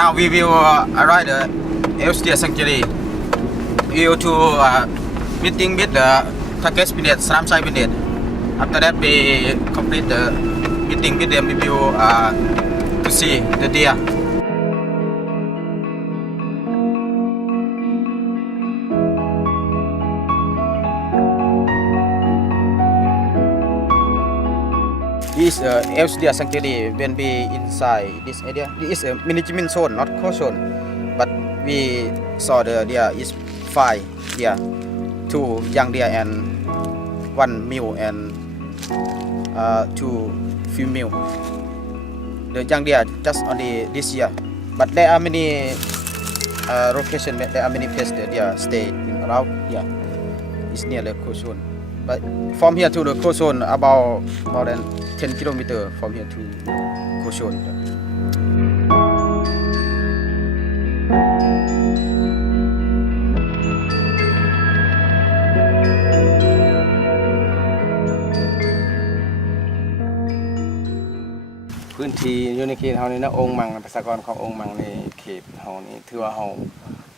now we will arrive the Elstia Sanctuary. We will to meeting with the Takesh Bindet, Sramsai Bindet. After that, we complete the meeting with them. We will to see the deer. This Elsdia Sanctuary, when we inside this area, this is a management zone, not core zone. But we saw the deer is 5 deer, 2 young deer and 1 male and 2 female. The young deer just only this year, but there are many locations, there are many places that deer stay in around here. It's near the core zone. But from here to the core zone, about more than 10 kilometers from here to core zone. พื้นที่อยู่ในเขตเฮานี่นะองค์มังประชากรขององค์มังในเขตเฮานี่ถือว่าเฮา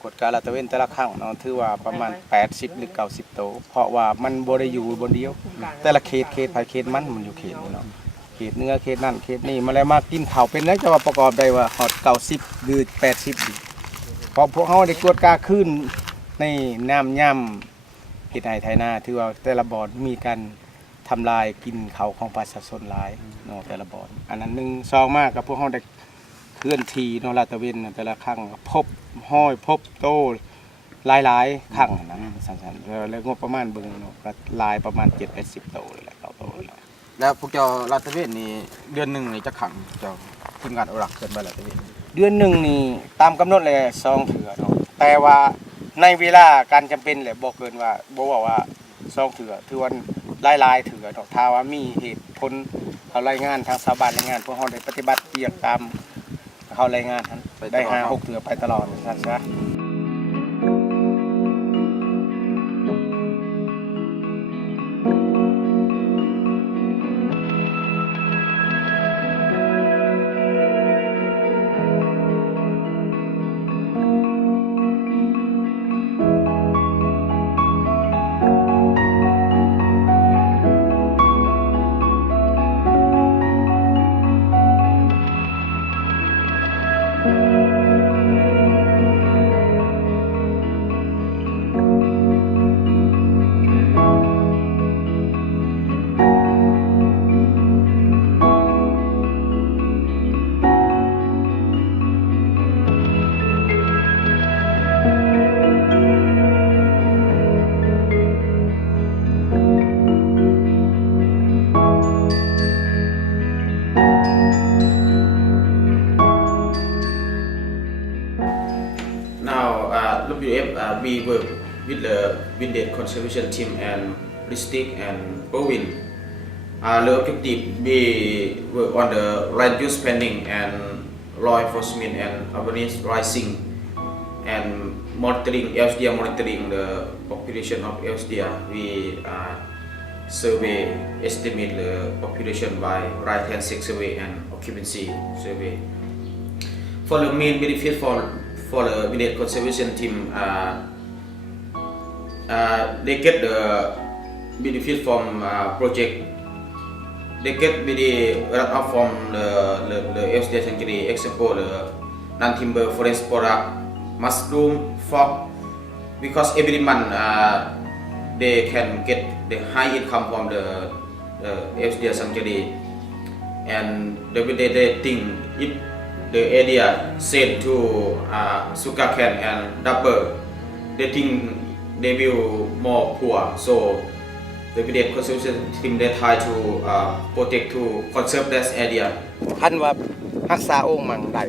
กฎการลาดตระเวนแต่ละครั้งเนาะถือว่าประมาณ80หรือ90โตวเพราะว่ามันบ่ได้อยู่บนเดียวแต่ละเขตภายเขตมันอยู่เขตนี่เนาะเขตเหนือเขตนั่นเขตนี้มาแล้วมากินข้าวเป็นแล้วจะว่าประกอบได้ว่าฮอด90หรือ80เพราะพวกเฮาได้กวดกาขึ้นในน้ำย่ำเขตไทยนาถือว่าแต่ละบ่อนมีการทำลายกินเขาของประชาชนหลายเนาะแต่ละบ่อนอันนั้น1 2มากกับพวกเฮาได้เคลื่อนที่เนาะลาดตระเวนแต่ละครั้งพบห้อยพบโตหลายๆครั้งนะสั่นๆแล้วงบประมาณเบิ่งเนาะก็ลายประมาณ7-80โตเลยแหละโตแล้วแล้วพวกเจ้าลาดตระเวนนี่เดือนหนึ่งนี่จะขังเจ้าทีมงานเอาหลักเกินไปลาดตระเวนเดือนหนึ่งนี่ตามกำหนดเลย2เถื่อเนาะแต่ว่าในเวลาการจำเป็นแหละบ่เกินว่าบ่ว่าว่า2เถื่อถือว่าหลายๆเถื่อเนาะถ้าว่ามีเหตุผลเขารายงานทางชาวบ้านรายงานพวกเฮาได้ปฏิบัติเกี่ยวตามเขารายงานได้5-6เถื่อไปตลอดซั่นซะWe work with the Bindet Conservation Team and Ristic and Berwin. The objective we work on the land use planning and law enforcement and awareness raising and monitoring Elsdia, monitoring the population of Elsdia. We survey, estimate the population by right-hand sex survey and occupancy survey. For the main benefit for the Bindet Conservation Team, they get the benefit from project. They get the runoff from the Elsdia Sanctuary, example the non-timber forest product, mushroom, fog. Because every month they can get the high income from the Elsdia Sanctuary, and they think if the area set to sugarcane and rubber, they think they will more poor. So the Bindet Conservation Team they try to protect to conserve that area. ท่านว่ารักษาองค์มังได้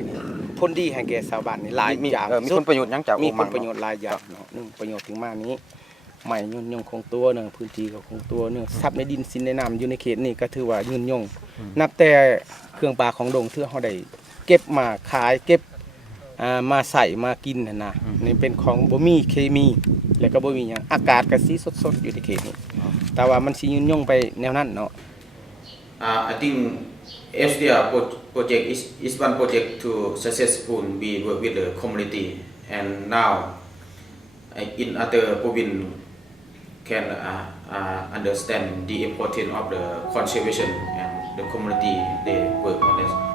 ผลดีให้แก่ชาวบ้านนี่หลายอย่างมีผลประโยชน์ยังจากองค์มังมีผลประโยชน์หลายอย่างเนาะ1ประโยชน์ถึงมานี้ใหม่ยืนยงคงตัวนึงพื้นที่ก็คงตัวนึงทรัพย์ในดินสินในน้ำอยู่ในเขตนี้ก็ถือว่ายืนยงนับแต่เครื่องปลาของดงที่เฮาได้เก็บมาขายเก็บมาใส่มากินนะนี่เป็นของบ่มีเคมีแล้วก็บ่มีหยังอากาศก็สีสดๆอยู่ในเขตนี้แต่ว่ามันสิยืนยงไปแนวนั้นเนาะ I think FDR project is one project to successful we work with the community and now in other province can understand the importance of the conservation and the community they work on this.